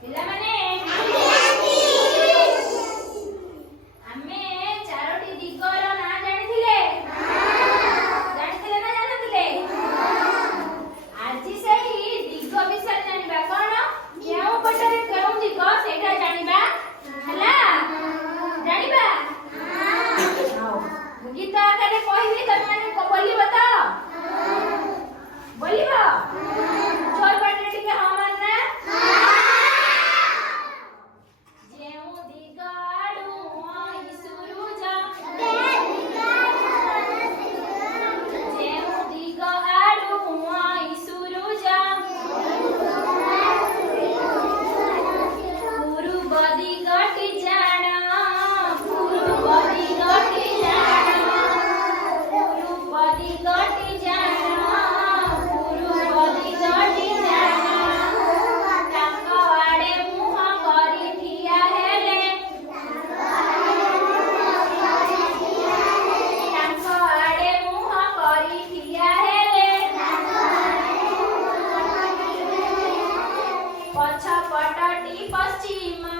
ପିଲାମାନେ ଆମେ ଚାରୋଟି ଦିଗର ନାଁ ଜାଣିଥିଲେ? ଜାଣିଥିଲେ ନା ଜାଣିନଥିଲେ? ଆଜି ସେଇ ଦିଗ ବିଷୟରେ ଜାଣିବା। କଣ କେଉଁ ପଟରେ କେଉଁ ଦିଗ ସେଇଟା ଜାଣିବା ହେଲା। ଜାଣିବା? ମୁଁ ଗୀତ ଆକାରରେ କହିବି, ତମେ ବୋଲିବ ତ? बोलिबो जोर पाटे टिके हमर ना जेउ दिगाडू होई सुरुज जेउ दिगाडू होई सुरुज पूर्व दिगटी जाना पूर्व दिगटी जाना पूर्व दिगटी जाना पछपटटी पश्चिमा